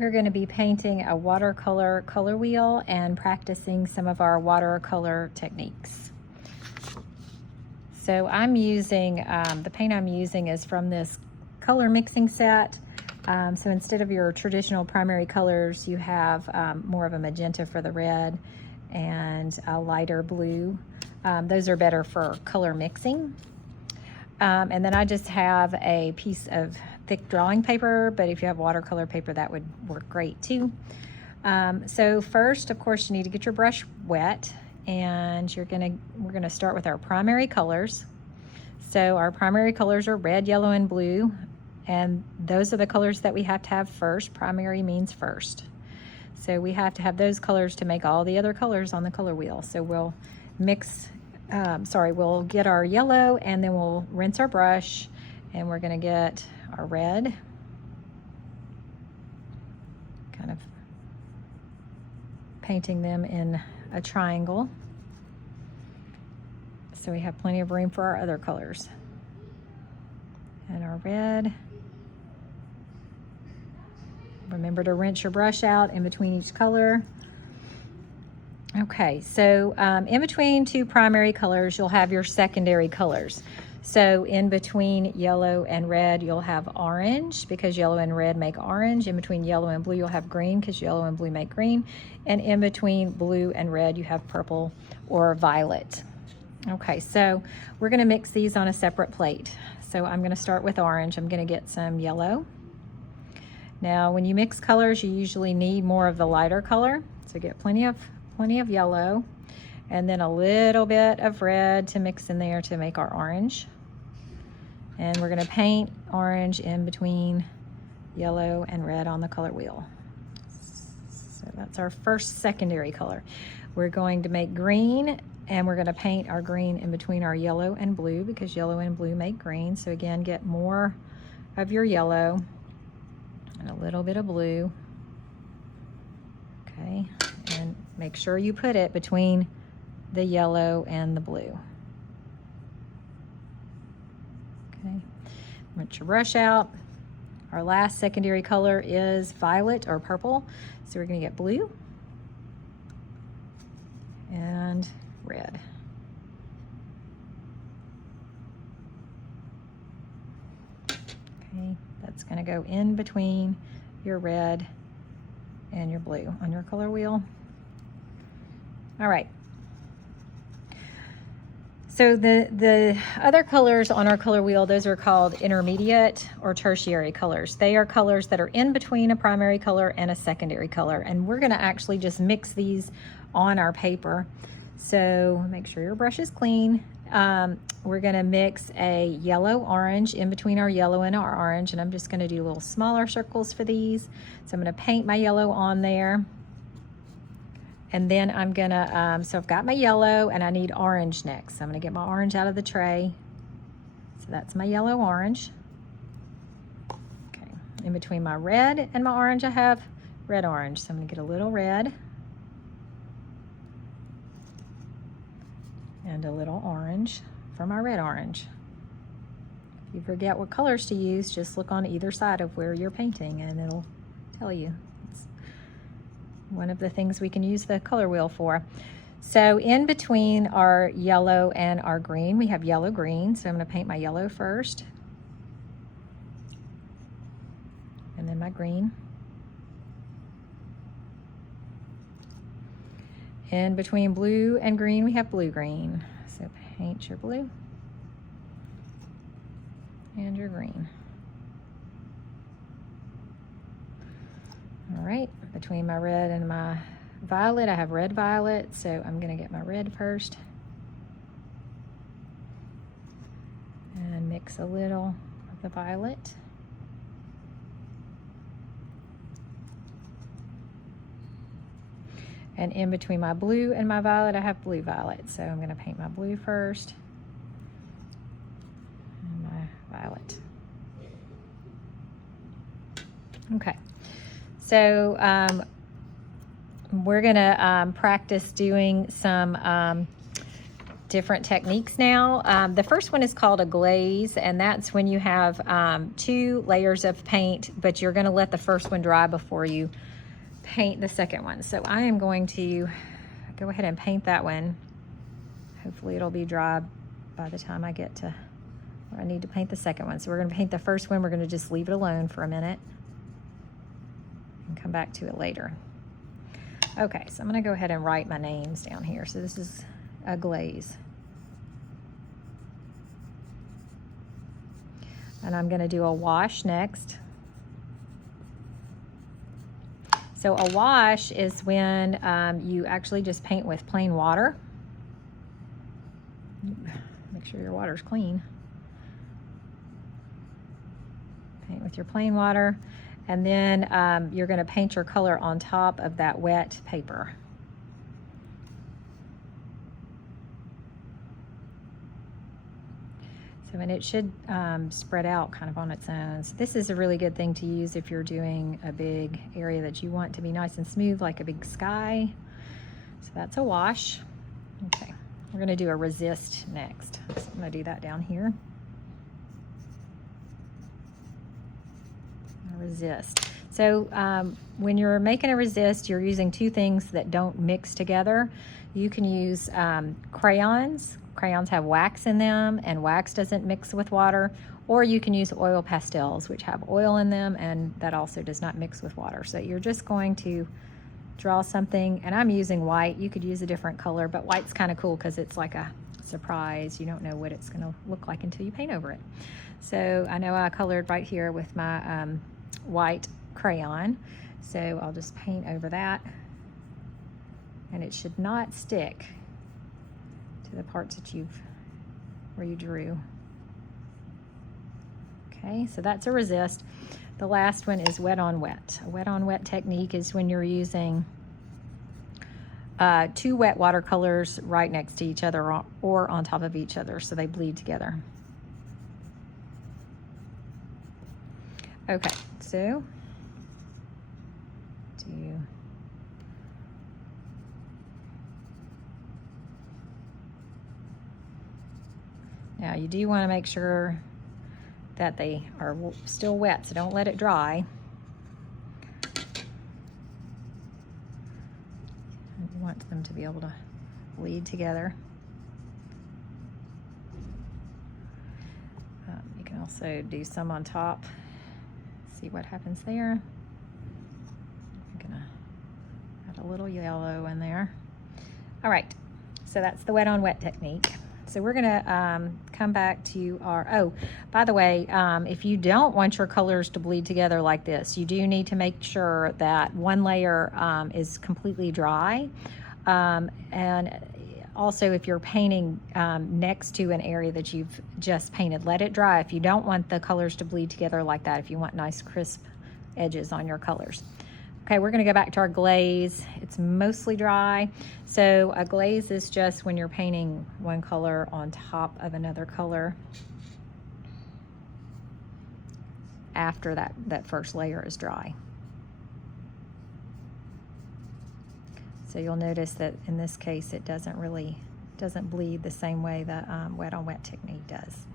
we're going to be painting a watercolor color wheel and practicing some of our watercolor techniques. So I'm using, the paint I'm using is from this color mixing set. So instead of your traditional primary colors, you have more of a magenta for the red and a lighter blue. Those are better for color mixing. And then I just have a piece of thick drawing paper, but if you have watercolor paper, that would work great too. So first, of course, you need to get your brush wet, and we're gonna start with our primary colors. So our primary colors are red, yellow, and blue, and those are the colors that we have to have first. Primary means first. So we have to have those colors to make all the other colors on the color wheel. So we'll we'll get our yellow, and then we'll rinse our brush, and we're gonna get our red, kind of painting them in a triangle so we have plenty of room for our other colors. And our red. Remember to rinse your brush out in between each color. Okay, so in between two primary colors, you'll have your secondary colors. So in between yellow and red, you'll have orange, because yellow and red make orange. In between yellow and blue, you'll have green, because yellow and blue make green. And in between blue and red, you have purple or violet. Okay, so we're gonna mix these on a separate plate. So I'm gonna start with orange. I'm gonna get some yellow. Now, when you mix colors, you usually need more of the lighter color. So get plenty of yellow, and then a little bit of red to mix in there to make our orange. And we're gonna paint orange in between yellow and red on the color wheel. So that's our first secondary color. We're going to make green, and we're gonna paint our green in between our yellow and blue, because yellow and blue make green. So again, get more of your yellow and a little bit of blue. Okay, and make sure you put it between the yellow and the blue. Okay, rinse your brush out. Our last secondary color is violet or purple. So we're gonna get blue and red. Okay, that's gonna go in between your red and your blue on your color wheel. All right. So the other colors on our color wheel, those are called intermediate or tertiary colors. They are colors that are in between a primary color and a secondary color. And we're gonna actually just mix these on our paper. So make sure your brush is clean. We're gonna mix a yellow orange in between our yellow and our orange, and I'm just gonna do little smaller circles for these. So I'm gonna paint my yellow on there. And then I'm gonna, so I've got my yellow and I need orange next. So I'm gonna get my orange out of the tray. So that's my yellow orange. Okay, in between my red and my orange, I have red orange. So I'm gonna get a little red and a little orange for my red orange. If you forget what colors to use, just look on either side of where you're painting and it'll tell you. It's one of the things we can use the color wheel for. So in between our yellow and our green, we have yellow green. So I'm gonna paint my yellow first, and then my green. In between blue and green, we have blue green. So paint your blue and your green. All right, between my red and my violet, I have red violet. So I'm gonna get my red first and mix a little of the violet. And in between my blue and my violet, I have blue violet. So I'm gonna paint my blue first and my violet. Okay, so we're gonna practice doing some different techniques now. The first one is called a glaze, and that's when you have 2 layers of paint, but you're gonna let the first one dry before you paint the second one. So I am going to go ahead and paint that one. Hopefully it'll be dry by the time I get to where I need to paint the second one. So we're gonna paint the first one. We're gonna just leave it alone for a minute and come back to it later. Okay, so I'm gonna go ahead and write my names down here. So this is a glaze. And I'm gonna do a wash next. So a wash is when you actually just paint with plain water. Make sure your water's clean. Paint with your plain water, and then you're gonna paint your color on top of that wet paper. So, and it should spread out kind of on its own. So this is a really good thing to use if you're doing a big area that you want to be nice and smooth, like a big sky. So that's a wash. Okay, we're gonna do a resist next. So I'm gonna do that down here. A resist. So when you're making a resist, you're using 2 things that don't mix together. You can use crayons. Crayons have wax in them, and wax doesn't mix with water. Or you can use oil pastels, which have oil in them, and that also does not mix with water. So you're just going to draw something, and I'm using white. You could use a different color, but white's kind of cool because it's like a surprise. You don't know what it's going to look like until you paint over it. So I know I colored right here with my white crayon, so I'll just paint over that, and it should not stick to the parts that where you drew. Okay, so that's a resist. The last one is wet on wet. A wet on wet technique is when you're using 2 wet watercolors right next to each other or on top of each other, so they bleed together. Okay, so now you do want to make sure that they are still wet, so don't let it dry. You want them to be able to bleed together. You can also do some on top. See what happens there. I'm gonna add a little yellow in there. All right, so that's the wet on wet technique. So we're gonna come back to our, oh, by the way, if you don't want your colors to bleed together like this, you do need to make sure that one layer is completely dry. And also if you're painting next to an area that you've just painted, let it dry. If you don't want the colors to bleed together like that, if you want nice crisp edges on your colors. Okay, we're gonna go back to our glaze. It's mostly dry. So a glaze is just when you're painting one color on top of another color after that first layer is dry. So you'll notice that in this case, it doesn't bleed the same way the wet on wet technique does.